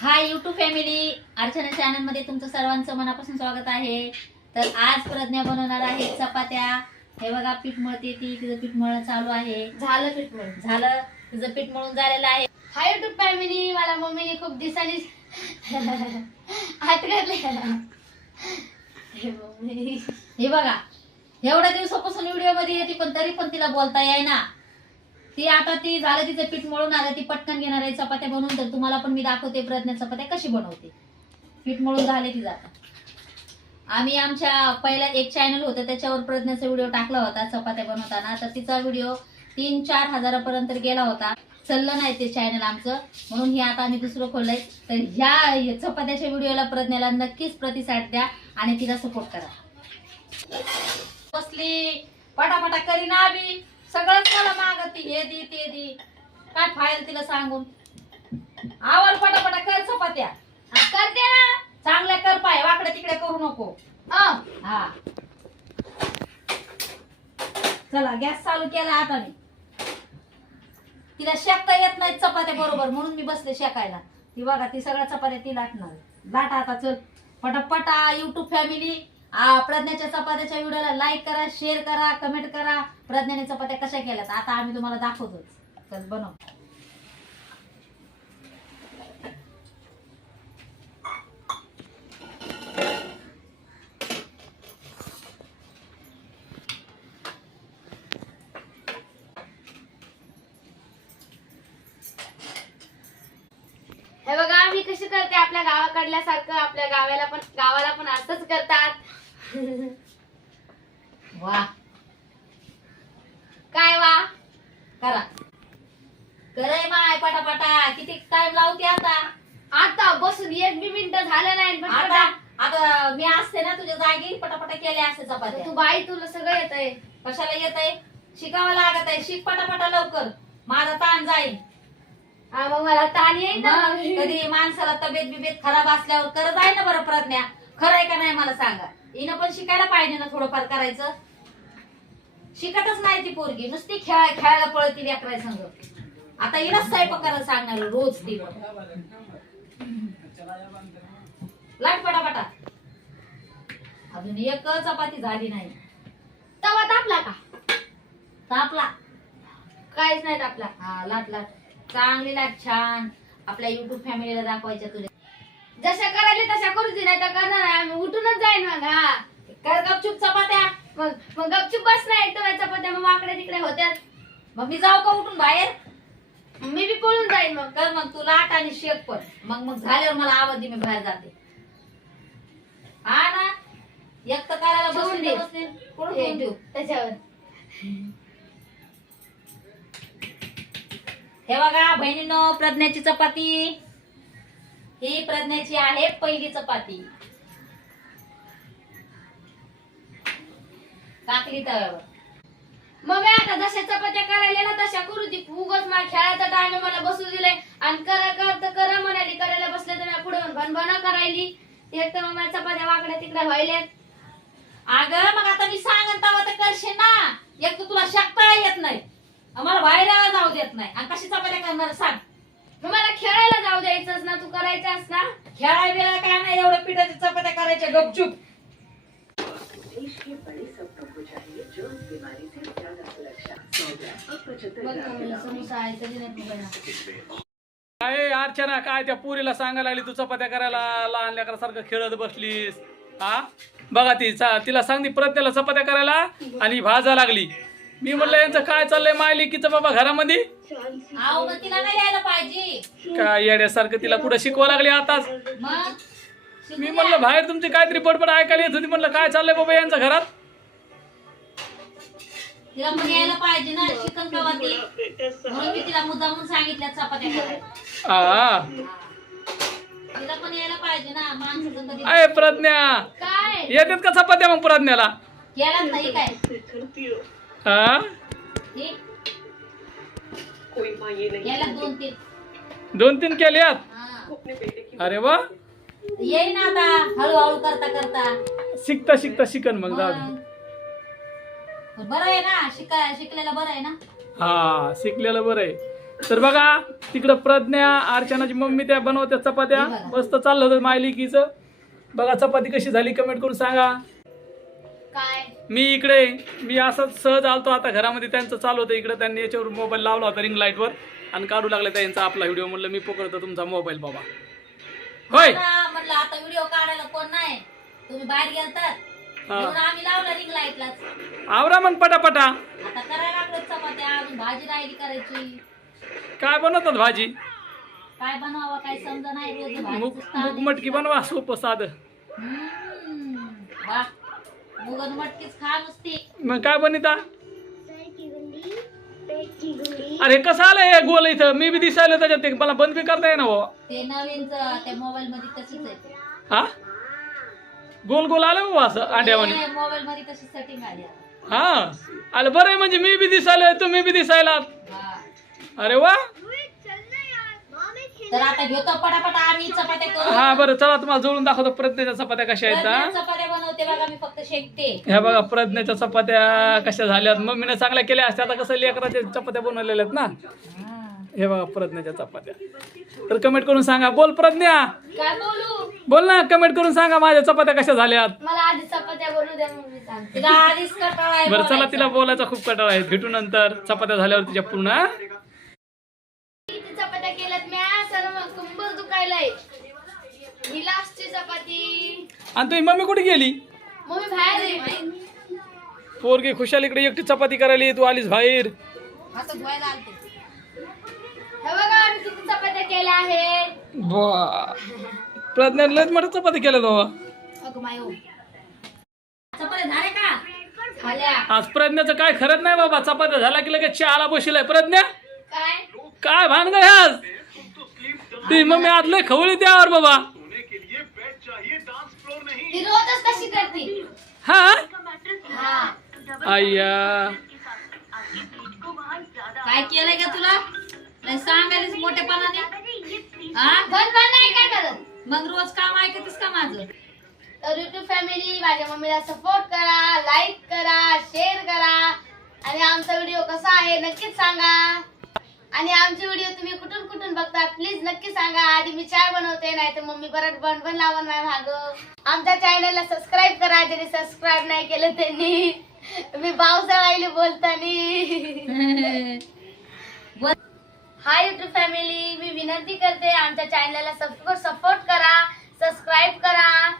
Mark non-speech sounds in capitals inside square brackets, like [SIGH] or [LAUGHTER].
हाय YouTube family Archana चॅनलमध्ये तुमचं सर्वांचं मनापासून स्वागत आहे. तर आज प्रज्ञा बनवणार आहे चपात्या. हे बघा पीठ मळते ती तिचं पीठ मळणं चालू आहे. झालं पीठ मळून. झालं. तिचं पीठ मळून झालेलं आहे. हाय युट्यूब फॅमिली मला मम्मीने खूप दिवसांनी हात घातले हे मम्मी. हे बघा एवढ्या दिवसापासून व्हिडिओमध्ये येते पण तरी पण तिला बोलता ना ती आता ती झालं तिचं पीठ मळून आलं ती पटकन घेणार आहे चपात्या बनवून तर तुम्हाला पण मी दाखवते प्रज्ञा चपात्या कशी बनवते. पीठ मळून झाले ती जाता आम्ही आमच्या पहिला एक चॅनल होतं त्याच्यावर प्रज्ञाचा व्हिडिओ टाकला होता चपात्या बनवताना. तर तिचा व्हिडिओ तीन चार हजारापर्यंत गेला होता. चाललं नाही ते चॅनल आमचं. म्हणून हे आता आम्ही दुसरं खोललंय. तर ह्या चपात्याच्या व्हिडिओला प्रज्ञाला नक्कीच प्रतिसाद द्या आणि तिला सपोर्ट करा. कसली पटापटा करीना आम्ही. सगळंच मला मागती हे दी ते दी. काय फायल तिला सांगून? आवर पटापटा कर चपात्या. करते ना. चांगल्या कर पाय वाकडे तिकडे करू नको. अ, हा. चला गॅस चालू केला आता मी तिला शेकता येत नाही चपात्या बरोबर म्हणून मी बसले शेकायला. ती बघा ती सगळ्या चपात्या ती लाटणार लाटा आता चल. पटापटा युट्यूब फॅमिली प्रज्ञाच्या चपात्याच्या व्हिडिओला लाईक करा शेअर करा कमेंट करा. प्रज्ञाने चपात्या कशा केल्यात? आता आम्ही तुम्हाला दाखवतो चल बनव. हे बघा आम्ही कशी करते? आपल्या गावाकडल्यासारखं आपल्या गावाला पण गावाला पण असंच करतात. [LAUGHS] वा. काय वा? करा. करे माय पटापटा. किती टाइम लावते आता? आता बसून एक बी मिनिट झालं नाही पण आता आता मी असते ना तुझ्या जागी पटापटा केल्या असते आता चपात्या तू बाई तुला सगळं येत आहे कशाला येत आहे शिकावं लागत आहे शिक पटापटा लवकर. माझा ताण जाईल. मग मला ताण येईल ना. मग कधी माणसाला तब्येत बिबेत खराब असल्यावर करत आहे ना बरं प्रज्ञा? खरं आहे का नाही मला सांगा? हिनं पण शिकायला पाहिजे ना थोडंफार करायचं. शिकतच नाही ती पोरगी. नुसती खेळा खेळायला पळती लेकराय संग. आता हिलाच स्वयंपाक करायला सांगणार रोज ती. लाट पटापटा. अजून एक चपाती झाली नाही. तवा तापला का? तापला. काहीच नाही तापला. हा लाट लाट. चांगली लाट छान. आपल्या युट्यूब फॅमिलीला दाखवायच्या तुझ्या जशा करायला तशा करू दे नाही तर करणार आहे आम्ही. उठूनच जाईन मग हा. कर गपचूप चपात्या. मग मग गपचूप बस नाही एकदम चपात्या मग वाकडे तिकडे होत्यात. मग मी जाऊ का उठून बाहेर? मी बी पळून जाईन मग. कर मग तू लाट आणि शेक पण. मग मग झाल्यावर मला आवाज दे मी बाहेर जाते. हा ना? एक तर करायला बसले दे. हे ठेवून देऊ त्याच्यावर. हे बघा बहिणीनो प्रज्ञाची चपाती. ही प्रज्ञेची आहे पहिली चपाती टाकली तव्यावर मग मी आता जशा चपात्या करायला ना तशा करू ती. उगच मला खेळायचा टाइम मला बसू दिले आणि करा कर तर करा म्हणाली करायला बसले तर मी पुढे भनभन करायली. एक तर मग मला चपात्या वाकड्या तिकडे व्हायल्यात. अगं मग आता मी सांगन तेव्हा तर करशील ना. एक तर तुला शकता येत नाही. मला बाहेर जाऊ देत नाही. आणि कशी चपात्या करणार सांग. मग मला खेळायला जाऊ द्यायचंच ना तू करायचंस ना? खेळाय बिळाय काय नाही? एवढं पिठाच्या चपात्या करायच्या गपचूप. देश के बड़े सपनों को चाहिए जो इस बीमारी से ज्यादा सुरक्षा सौ ग्राम और पचहत्तर बघ ग्राम मम्मी, मिलावटी समोसा आहे तरी नाही बघायला. काय अर्चना काय त्या पुरीला सांगायला लागली तू चपात्या करायला लहान लेकरासारखं खेळत बसलीस. हा? बघा ती चा- तिला सांगली प्रत्येला चपात्या करायला आणि भाजा लागली. मी म्हणलं यांचं काय चाललंय मायलिकीचं बाबा घरामध्ये? आहो मग तिला नाही यायला पाहिजे. काय येड्यासारखं तिला कुठं शिकवा लागली आताच मग? शिकू मी द्या. म्हणलं बाहेर तुमची काहीतरी बडबड ऐकायला येत होती. म्हणलं काय चाललंय बाबा यांच्या घरात? तिला पण यायला पाहिजे ना शिकन कवा ती? म्हणून मी तिला मुद्दामून सांगितल्या चपात्या करायला तिला पण यायला पाहिजे ना माणसाचं कधी अय प्रज्ञा. काय? येतात का चपात्या मग प्रज्ञाला? नाही काय? कोई माँ ये नहीं गेला दोन तीन. दोन तीन केल्यात हा. अपने बेटे की अरे वा. येईन आता हळूहळू करता करता. शिकता शिकता शिकन मग जाऊ दे. मग. बरं आहे ना शिका शिकलेलं बरं आहे ना? हा शिकलेलं बरं आहे. तर बघा तिकडं प्रज्ञा अर्चनाची मम्मी त्या बनवत्या चपात्या. मस्त चाललं होतं मायलिकीचं. बघा चपाती कशी झाली कमेंट करून सांगा. काय? मी इकडे मी असंच सहज आलतो आता घरामध्ये त्यांचं चालू होतं इकडे त्यांनी याच्यावर मोबाईल लावला होता रिंग लाईटवर आणि काढू लागले त्यांचा आपला व्हिडिओ म्हणलं मी पकडतो तुमचा मोबाईल बाबा. होय. मला म्हटलं आता व्हिडिओ काढायला कोण नाही? तुम्ही बाहेर गेलतात. म्हणून आम्ही लावला रिंग लाईटलाच आवरा मग पटापटा. आता करायला लागलो चपात्या अजून भाजी राहिली करायची. काय बनवतात भाजी? काय बनवावं काय समजा नाही रोज मुग. मटकी बनवा सोपं साधं. हम्म. मुगन मटकीच खा नुसती. मग काय बनिता? अरे कसं आलं हे गोल इथं? मी बी दिसायला त्याच्यात ते. मला बंद बी करता येईना हो ते नवीनच त्या मोबाईल मध्ये तशीच आहे ते. हा? गोल गोल आलं बाबा असं अंड्यावानी मोबाईल मध्ये तशी सेटिंग आली आता. हा? आलं बरं आहे म्हणजे मी बी दिसायला तुम्ही बी दिसायला हा. अरे वा. तर आता घेतो पटापट आम्ही चपात्या करू हा बरं चला तुम्हाला जोडून दाखवतो प्रज्ञेच्या चपात्या कशा आहेत हा? चपात्या बघा मी फक्त शेकते. ह्या बघा प्रज्ञेच्या चपात्या कशा झाल्यात. मम्मीने चांगल्या केल्या असत्या. आता कसं लेकराच्या चपात्या बनवलेल्या आहेत ना? हे बघा प्रज्ञेच्या चपात्या. तर कमेंट करून सांगा. बोल प्रज्ञा. काय बोलू? बोल ना कमेंट करून सांगा माझ्या चपात्या कशा झाल्यात. मला आधी चपात्या बनवू द्या मग मी सांगते. तिला आधीच कटाळा आहे बरं चला बोलायचा. तिला बोलायचा खूप कटाळा आहे. भेटू नंतर. चपात्या झाल्यावर तिच्या पूर्ण हा? किती चपात्या केल्यात म्या सर मग. कंबर दुखायलाय. ही लास्टची चपाती. आणि तुझी मम्मी कुठे गेली? पोरगी खुशाल इकडे एकटी चपाती करायली तू आलीस बाहेर. असं धुवायला आलते. हे बघा आम्ही किती चपात्या केल्या आहेत. बा. प्रज्ञा लयच मोठ्या चपाती केल्या हो. खाल्या आज प्रज्ञाचं काय खरंच नाही बाबा. चपात्या झाला की लगेच चहाला बसलाय प्रज्ञा काय? काय भानगड आहे आज? ती मम्मी आज लय खवळी त्यावर बाबा ती रोजच कशी करते हा हा अय्या काय केलंय का तुला? नाही सांगायलीस मोठेपणाने? हा? पण पण नाही काय करत मग रोज काम ऐकतेस का माझं? तर युट्यूब फॅमिली माझ्या मम्मीला सपोर्ट करा लाईक करा शेअर करा. आणि आमचा व्हिडिओ कसा आहे नक्कीच सांगा. आणि आमचे व्हिडिओ तुम्ही कुठून कुठून बघता प्लीज नक्की सांगा. आधी मी चाय बनवते नाही तर मम्मी परत बन बन लावून नाही माग. आमच्या चॅनलला सबस्क्राईब करा ज्यांनी सबस्क्राईब नाही केलं त्यांनी. मी पावसाळाईला बोलतानी. हाय युट्यूब फॅमिली मी विनंती करते आमच्या चॅनलला सपोर्ट करा सबस्क्राईब करा.